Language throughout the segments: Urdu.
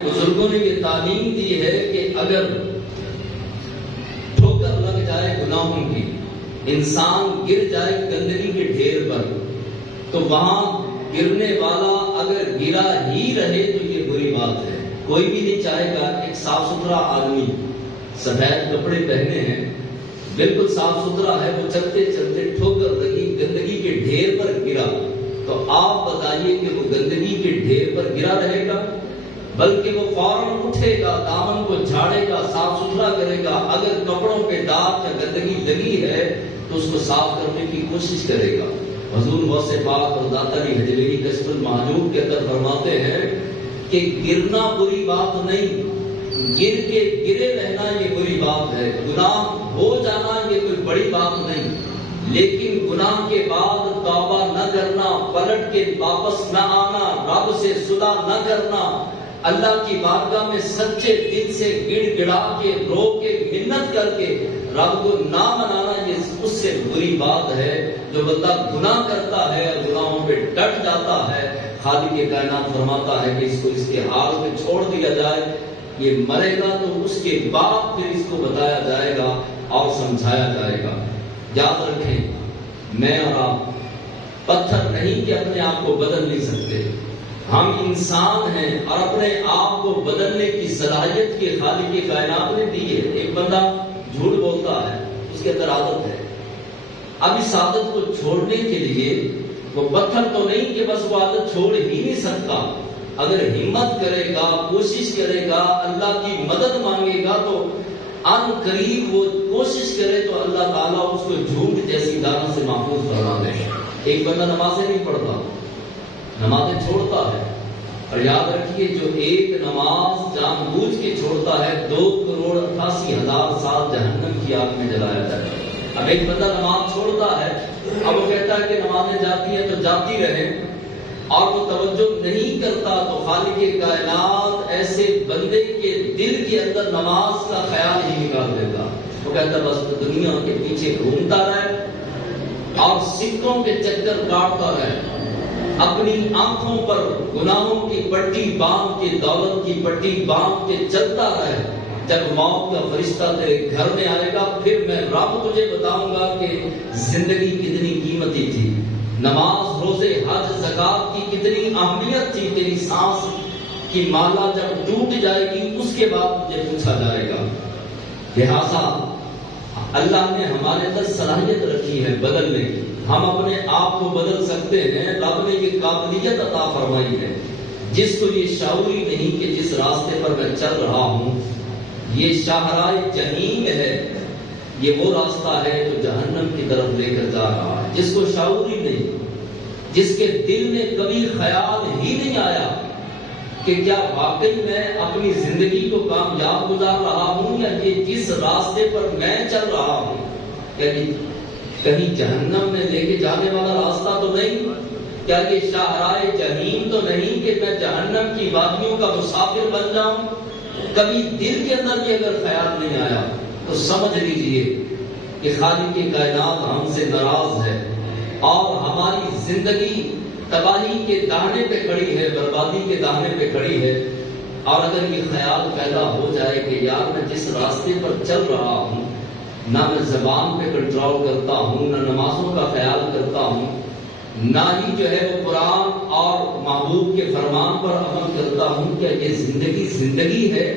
بزرگوں نے یہ تعلیم دی ہے کہ اگر ٹھوکر لگ جائے گناہوں کی، انسان گر جائے گندگی کے ڈھیر پر، تو وہاں گرنے والا اگر گرا ہی رہے تو یہ بری بات ہے۔ کوئی بھی نہیں چاہے گا ایک صاف ستھرا آدمی سفید کپڑے پہنے ہیں، بالکل صاف ستھرا ہے، وہ چلتے چلتے ٹھوکر لگی گندگی کے ڈھیر پر گرا، تو آپ بتائیے کہ وہ گندگی کے ڈھیر پر گرا رہے گا؟ بلکہ وہ فوراً اٹھے گا، دامن کو جھاڑے گا، صاف ستھرا کرے گا، اگر کپڑوں پہ داغ یا گندگی لگی ہے تو اس کو صاف کرنے کی کوشش کرے گا۔ حضور غوث پاک اور داتا علی حجویری کشف المحجوب کے اندر فرماتے ہیں کہ گرنا بری بات نہیں، گر کے گرے رہنا یہ بری بات ہے، گناہ ہو جانا یہ کوئی بڑی بات نہیں، لیکن گناہ کے بعد توبہ نہ کرنا، پلٹ کے واپس نہ آنا، رب سے صلح نہ کرنا، اللہ کی بارگاہ میں سچے دل سے گڑ گڑا کے رو کے منت کر کے رب کو نہ منانا، یہ اس سے بری بات ہے۔ جو بندہ گناہ کرتا ہے اور گناہوں پہ ڈٹ جاتا ہے، خالق کائنات فرماتا ہے کہ اس کو اس کے حال میں چھوڑ دیا جائے، یہ مرے گا تو اس کے بعد پھر اس کو بتایا جائے گا اور سمجھایا جائے گا۔ یاد رکھیں، میں اور آپ پتھر نہیں کہ اپنے آپ کو بدل نہیں سکتے، ہم انسان ہیں اور اپنے آپ کو بدلنے کی صلاحیت کے خالق کائنات نے دی ہے۔ ایک بندہ جھوٹ بولتا ہے، اس کے اندر عادت ہے، اب اس عادت کو چھوڑنے کے لیے وہ پتھر تو نہیں کہ بس وہ عادت چھوڑ ہی نہیں سکتا، اگر ہمت کرے گا، کوشش کرے گا، اللہ کی مدد مانگے گا تو ان قریب وہ کوشش کرے تو اللہ تعالیٰ اس کو جھوٹ جیسی دانت سے محفوظ فرما دے گا۔ ایک بندہ نمازیں نہیں پڑھتا، نمازیں چھوڑتا ہے، اور یاد رکھیے جو ایک نماز جان بوجھ کے چھوڑتا ہے 2,88,000 سال جہنم کی آگ میں جلایا جائے گا۔ اب ایک بندہ نماز چھوڑتا ہے، اب وہ کہتا ہے کہ نمازیں جاتی ہیں تو جاتی رہیں، اور وہ توجہ نہیں کرتا تو خالق کائنات ایسے بندے کے دل کے اندر نماز کا خیال ہی نکال دیتا۔ وہ کہتا ہے بس دنیا کے پیچھے گھومتا رہے اور سکوں کے چکر کاٹتا رہے، اپنی آنکھوں پر گناہوں کی پٹی باندھ کے، دولت کی پٹی باندھ کے چلتا رہے، جب موت کا فرشتہ تیرے گھر میں آئے گا پھر میں رب تجھے بتاؤں گا کہ زندگی کتنی قیمتی تھی، نماز، روزے، حج، زکات کی کتنی اہمیت تھی، تیری سانس کی مالا جب ٹوٹ جائے گی اس کے بعد تجھے پوچھا جائے گا۔ لہذا اللہ نے ہمارے اندر صلاحیت رکھی ہے بدلنے کی، ہم اپنے آپ کو بدل سکتے ہیں، رب نے یہ قابلیت عطا فرمائی ہے۔ جس کو یہ شعور ہی نہیں کہ جس راستے پر میں چل رہا ہوں یہ شاہراہ جہنم ہے، یہ وہ راستہ ہے جو جہنم کی طرف لے کر جا رہا ہے، جس کو شعور ہی نہیں، جس کے دل میں کبھی خیال ہی نہیں آیا کہ کیا واقعی میں اپنی زندگی کو کامیاب گزار رہا ہوں یا یہ جس راستے پر میں چل رہا ہوں کہیں جہنم میں لے کے جانے والا راستہ تو نہیں، کیا یہ شاہراہ جہنم تو نہیں کہ میں جہنم کی وادیوں کا مسافر بن جاؤں؟ کبھی دل کے اندر یہ اگر خیال نہیں آیا تو سمجھ لیجئے کہ خالق کائنات ہم سے ناراض ہے اور ہماری زندگی تباہی کے دہانے پہ کھڑی ہے، بربادی کے دہانے پہ کھڑی ہے۔ اور اگر یہ خیال پیدا ہو جائے کہ یار میں جس راستے پر چل رہا ہوں نہ میں زبان پہ کنٹرول کرتا ہوں، نہ نمازوں کا خیال کرتا ہوں، نہ ہی جو ہے وہ قرآن اور محبوب کے فرمان پر عمل کرتا ہوں، کیا یہ زندگی ہے؟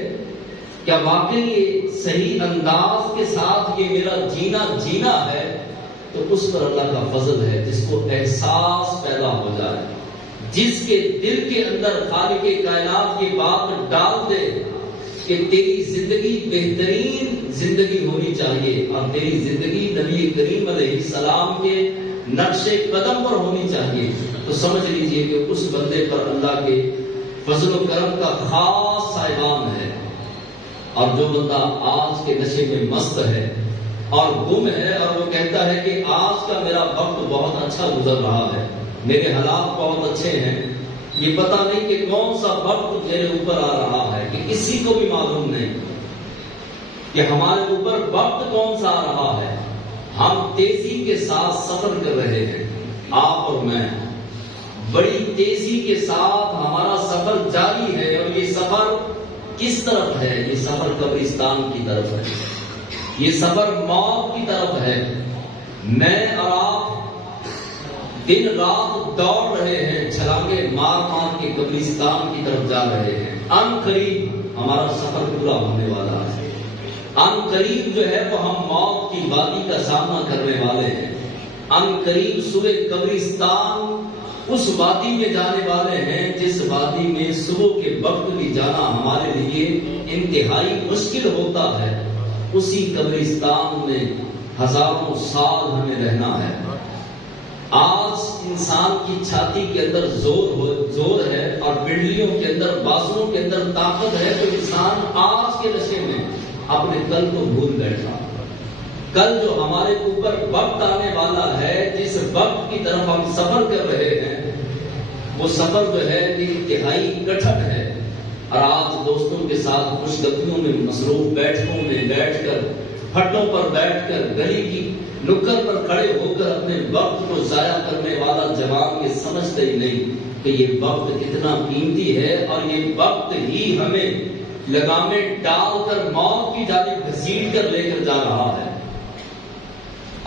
کیا واقعی یہ صحیح انداز کے ساتھ یہ میرا جینا ہے؟ تو اس پر اللہ کا فضل ہے جس کو احساس پیدا ہو جائے، جس کے دل کے اندر خالق کائنات کی بات ڈال دے کہ تیری زندگی بہترین زندگی ہونی چاہیے اور تیری زندگی نبی کریم علیہ السلام کے نقش قدم پر ہونی چاہیے، تو سمجھ لیجئے کہ اس بندے پر اللہ کے فضل و کرم کا خاص سائبان ہے۔ اور جو بندہ آج کے نشے میں مست ہے اور گم ہے اور وہ کہتا ہے کہ آج کا میرا وقت بہت اچھا گزر رہا ہے، میرے حالات بہت اچھے ہیں، یہ پتہ نہیں کہ کون سا وقت میرے اوپر آ رہا ہے، کہ کسی کو بھی معلوم نہیں کہ ہمارے اوپر وقت کون سا آ رہا ہے۔ ہم تیزی کے ساتھ سفر کر رہے ہیں، آپ اور میں، بڑی تیزی کے ساتھ ہمارا سفر جاری ہے، اور یہ سفر کس طرف ہے؟ یہ سفر قبرستان کی طرف ہے، یہ سفر موت کی طرف ہے۔ میں اور آپ دن رات دوڑ رہے ہیں، چھلانگے مار مار کے قبرستان کی طرف جا رہے ہیں۔ ان قریب ہمارا سفر پورا ہونے والا ہے، ان قریب جو ہے وہ ہم موت کی وادی کا سامنا کرنے والے ہیں۔ ان قریب صبح قبرستان اس وادی میں جانے والے ہیں جس وادی میں صبح کے وقت بھی جانا ہمارے لیے انتہائی مشکل ہوتا ہے۔ اسی قبرستان میں ہزاروں سال ہمیں رہنا ہے۔ آج انسان کی چھاتی کے اندر زور ہے اور پنڈلیوں کے اندر، بازوؤں کے اندر طاقت ہے، تو انسان آج کے نشے میں اپنے کل کو بھول بیٹھا۔ کل جو ہمارے اوپر وقت آنے والا ہے، جس وقت کی طرف ہم سفر کر رہے ہیں، وہ سفر جو ہے انتہائی کٹھن ہے۔ اور آج دوستوں کے ساتھ خوش گپیوں میں مصروف، بیٹھکوں میں بیٹھ کر، پھٹوں پر بیٹھ کر، گلی کی نکڑ پر کھڑے ہو کر اپنے وقت کو ضائع کرنے والا جوان یہ سمجھتے ہی نہیں کہ یہ وقت کتنا قیمتی ہے، اور یہ وقت ہی ہمیں لگامیں ڈال کر موت کی جانب گھسیٹ کر لے کر جا رہا ہے۔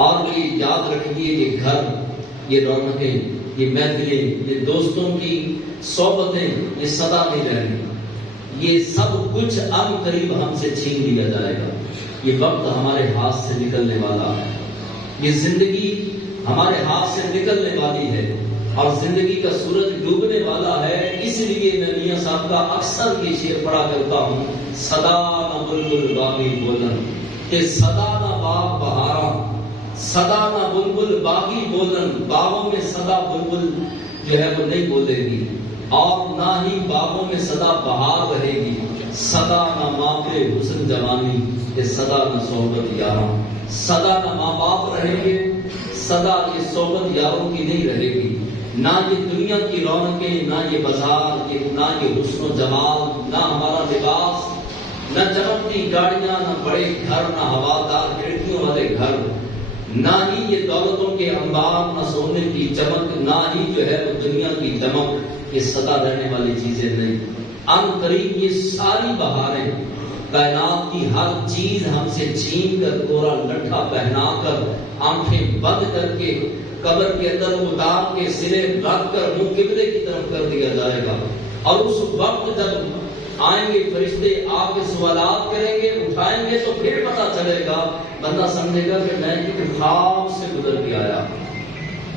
اور یہ یاد رکھیے، یہ گھر، یہ رونقیں، یہ محفلیں، یہ دوستوں کی صحبتیں، یہ سدا نہیں رہنی۔ یہ سب کچھ ان قریب ہم سے چھین لیا جائے گا۔ یہ وقت ہمارے ہاتھ سے نکلنے والا ہے، یہ زندگی ہمارے ہاتھ سے نکلنے والی ہے، اور زندگی کا سورج ڈوبنے والا ہے۔ اس لیے میں میاں صاحب کا اکثر یہ شعر پڑھا کرتا ہوں، صدا نہ بلبل باغی بولن، کہ صدا نہ باغ بہاراں، صدا نہ بلبل باغی بولن، باغوں میں صدا بلبل جو ہے وہ نہیں بولے گی، اور نہ ہی باغوں میں صدا بہار رہے گی۔ صدا نہ ماں کے حسن جوانی، کہ صدا نہ صحبت یاراں، صدا نہ ماں باپ رہیں گے، صدا یہ صحبت یاروں کی نہیں رہے گی۔ نہ یہ دنیا کی رونقیں، نہ یہ بازار، نہ یہ حسن و جمال، نہ ہمارا لباس، نہ چمکتی گاڑیاں، نہ بڑے گھر، نہ ہوادار کھڑکیوں والے گھر، نہ ہی یہ دولتوں کے انبار، نہ سونے کی چمک، نہ ہی جو ہے وہ دنیا کی دمک، یہ سدا رہنے والی چیزیں نہیں۔ ان قریب یہ ساری بہاریں، کائنات کی ہر چیز ہم سے چھین کر، کوڑا لٹھا پہنا کر، آنکھیں بند کر کے، قبر کے اندر اتار کے، سرے رکھ کر منہ قبلے کی طرف کر دیا جائے گا۔ اور اس وقت جب آئیں گے فرشتے، آ کے سوالات کریں گے، اٹھائیں گے، تو پھر پتہ چلے گا، بندہ سمجھے گا کہ میں ایک خواب سے گزر کے آیا،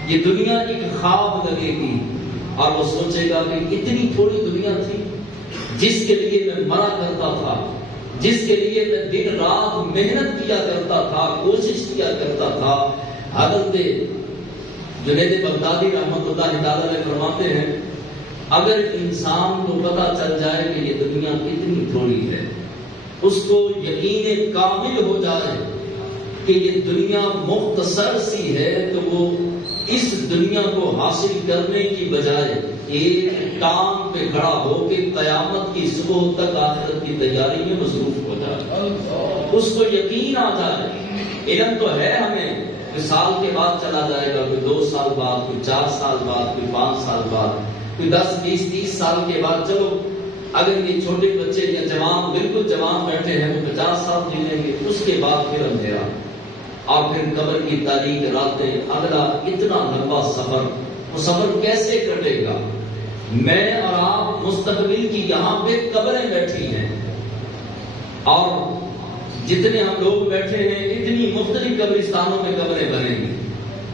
یہ دنیا ایک خواب لگے گی، اور وہ سوچے گا کہ اتنی تھوڑی دنیا تھی جس کے لیے میں مرا کرتا تھا، جس کے لیے میں دن رات محنت کیا کرتا تھا، کوشش کیا کرتا تھا۔ حضرت جنید بغدادی رحمۃ اللہ تعالی علیہ فرماتے ہیں، اگر انسان کو پتہ چل جائے کہ یہ دنیا کتنی تھوڑی ہے، اس کو یقین کامل ہو جائے کہ یہ دنیا مختصر سی ہے، تو وہ اس دنیا کو حاصل کرنے کی بجائے ایک ٹانگ پہ کھڑا ہو کے قیامت کی صبح تک آخرت کی تیاری میں مصروف ہو جائے، اس کو یقین آ جائے۔ علم تو ہے ہمیں، کوئی سال کے بعد چلا جائے گا، کوئی 2 سال بعد، کوئی 4 سال بعد، کوئی 5 سال بعد، کوئی 10 20 30 سال کے بعد۔ چلو اگر یہ چھوٹے بچے یا جوان، بالکل جوان بیٹھے ہیں، وہ 50 سال جی لیں گے، اس کے بعد پھر اندھیرا، اور پھر قبر کی تاریک راتیں، اگلا اتنا لمبا سفر، وہ سفر کیسے کٹے گا؟ میں اور آپ مستقبل کی یہاں پہ قبریں بیٹھی ہیں، اور جتنے ہم لوگ بیٹھے ہیں اتنی مختلف قبرستانوں میں قبریں بنیں گی،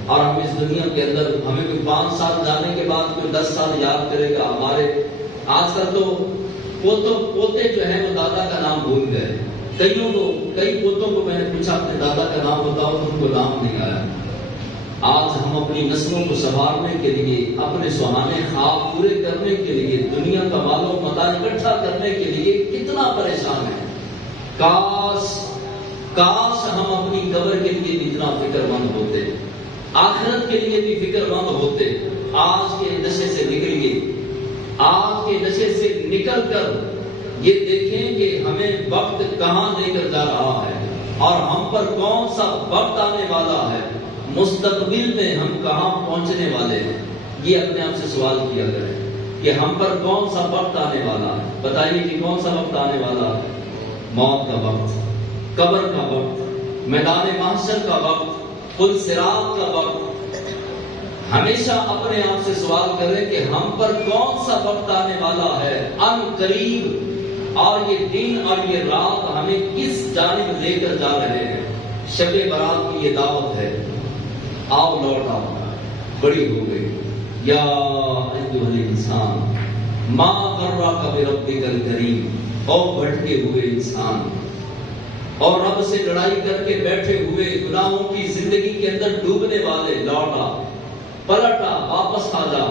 اور ہم اس دنیا کے اندر، ہمیں کوئی 5 سال جانے کے بعد کوئی 10 سال یاد کرے گا۔ ہمارے آج کل تو پوتے جو ہیں وہ دادا کا نام بھول گئے، کئی پوتوں کو میں نے پوچھا اپنے دادا کا نام بتاؤ تو ان کو نام نہیں آیا۔ آج ہم اپنی نسلوں کو سنوارنے کے لیے، اپنے سہانے خواب پورے کرنے کے لیے، دنیا کا مال و متاع اکٹھا کرنے کے لیے کتنا پریشان ہیں۔ کاش ہم اپنی قبر کے لیے بھی اتنا فکر مند ہوتے، آخرت کے لیے بھی فکر مند ہوتے۔ آج کے نشے سے نکلیے، آج کے نشے سے نکل کر یہ دیکھیں کہ ہمیں وقت کہاں لے کر جا رہا ہے، اور ہم پر کون سا وقت آنے والا ہے، مستقبل میں ہم کہاں پہنچنے والے ہیں۔ یہ اپنے آپ سے سوال کیا کریں کہ ہم پر کون سا وقت آنے والا ہے. بتائیے کہ کون سا وقت آنے والا ہے؟ موت کا وقت، قبر کا وقت، میدان محشر کا وقت، پل صراط کا وقت. ہمیشہ اپنے آپ سے سوال کریں کہ ہم پر کون سا وقت آنے والا ہے ان قریب، اور یہ دن اور یہ رات ہمیں کس جانب لے کر جا رہے ہیں. شب برات کی یہ دعوت ہے، آؤ لوٹ آؤ، بڑی ہو گئی. یا ایھا الانسان ما غرک بربک الکریم، او بھٹکے ہوئے انسان اور رب سے لڑائی کر کے بیٹھے ہوئے، گناہوں کی زندگی کے اندر ڈوبنے والے، لوٹا، پلٹا، واپس آ جا.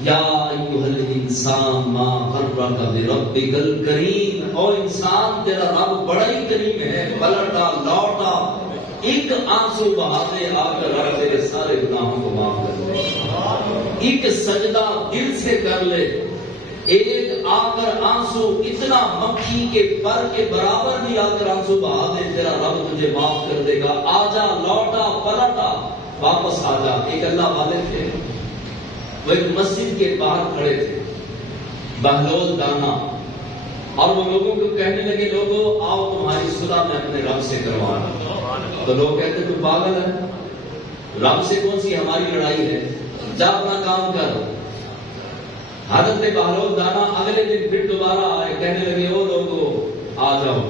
یا ایھا الانسان ما غرک بربک الکریم، او انسان تیرا رب بڑا ہی کریم ہے، پلٹا، لوٹا، ایک آنسو بہا دے، آ کر رب تیرے سارے گناہوں کو معاف کر دے. ایک سجدہ دل سے کر لے، ایک آ کر آنسو اتنا مکھی کے پر کے برابر بھی آ کر آنسو بہا دے، تیرا رب تجھے معاف کر دے گا. آ جا، لوٹا، پلٹا، واپس آ جا. ایک اللہ والے تھے، وہ ایک مسجد کے باہر کھڑے تھے، بہلول دانا، اور وہ لوگوں کو کہنے لگے، لوگوں آؤ تمہاری صلح میں اپنے رب سے کروانا. تو لوگ کہتے تو پاگل ہے، رب سے کون سی ہماری لڑائی ہے، جا اپنا کام کر. حضرت بہلول دانا اگلے دن پھر دوبارہ آئے، کہنے لگے، او لوگوں آ جاؤ،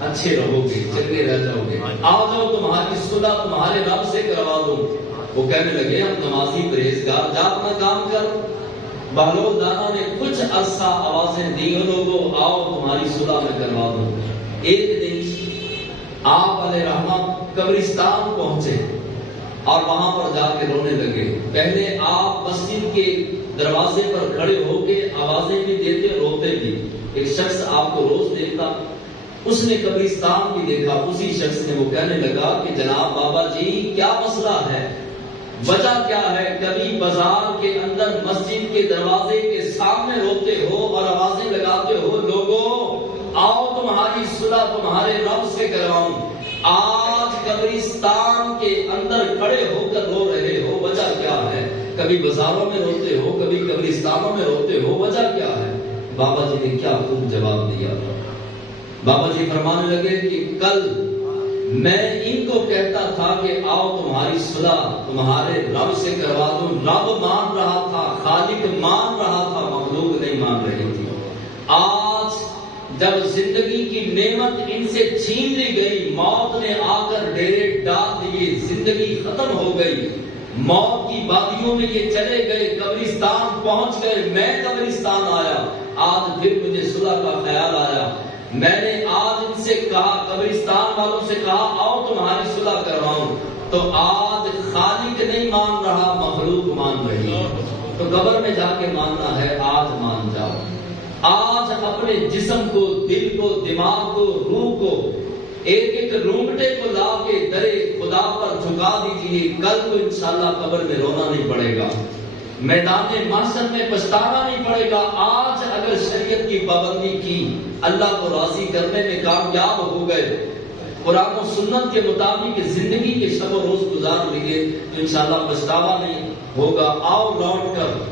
اچھے رہو گے، چنگے رہ جاؤ گے، آ جاؤ تمہاری صلح تمہارے رب سے کروا دوں. وہ کہنے لگے، ہم نمازی پرہیزگار، جا اپنا کام کر. بہلول دانا نے کچھ عرصہ آوازیں دی، لوگوں آؤ تمہاری صلح میں کروا دوں. ایک دن آپ علیہ رحمت قبرستان پہنچے اور وہاں پر جا کے رونے لگے. پہلے آپ مسجد کے دروازے پر کھڑے ہو کے آوازیں بھی دیتے، روتے بھی. ایک شخص آپ کو روز دیکھتا، اس نے قبرستان بھی دیکھا. اسی شخص نے وہ کہنے لگا کہ جناب بابا جی کیا مسئلہ ہے، وجہ کیا ہے؟ کبھی بازار کے اندر مسجد کے دروازے کے سامنے روتے ہو اور آوازیں لگاتے ہو، لوگوں آؤ تمہاری صلح تمہارے رب سے کرواؤں. آج قبرستان کے اندر کھڑے ہو کر رو رہے ہو، وجہ کیا ہے؟ کبھی بازاروں میں روتے ہو، کبھی قبرستانوں میں روتے ہو، وجہ کیا ہے؟ بابا جی نے کیا خوب جواب دیا. بابا جی فرمانے لگے کہ کل میں ان کو کہتا تھا کہ آؤ تمہاری صلح تمہارے رب سے کروا دوں. رب مان رہا تھا، خالق مان رہا تھا، مخلوق نہیں مان رہی تھی. آج جب زندگی کی نعمت ان سے چھین لی گئی، موت نے آ کر ڈیرے ڈال دیے، زندگی ختم ہو گئی، موت کی وادیوں میں یہ چلے گئے، قبرستان پہنچ گئے، میں قبرستان آیا. آج پھر مجھے صلح کا خیال آیا. میں نے آج ان سے کہا، قبرستان والوں سے کہا، آؤ تمہاری صلح کرواؤں. تو آج خالق نہیں مان رہا، مخلوق مان رہی. تو قبر میں جا کے ماننا ہے، آج مان جاؤ. آج اپنے جسم کو، دل کو، دماغ کو، روح کو، ایک ایک رونگٹے کو لا کے درے خدا پر جھکا دیجیے. کل کو انشاءاللہ قبر میں رونا نہیں پڑے گا، میدان محشر میں پچھتانا نہیں پڑے گا. آج اگر شریعت کی پابندی کی، اللہ کو راضی کرنے میں کامیاب ہو گئے، قرآن و سنت کے مطابق زندگی کے شب و روز گزار لیے، تو انشاءاللہ پچھتاوا نہیں ہوگا. آؤ لوٹ کر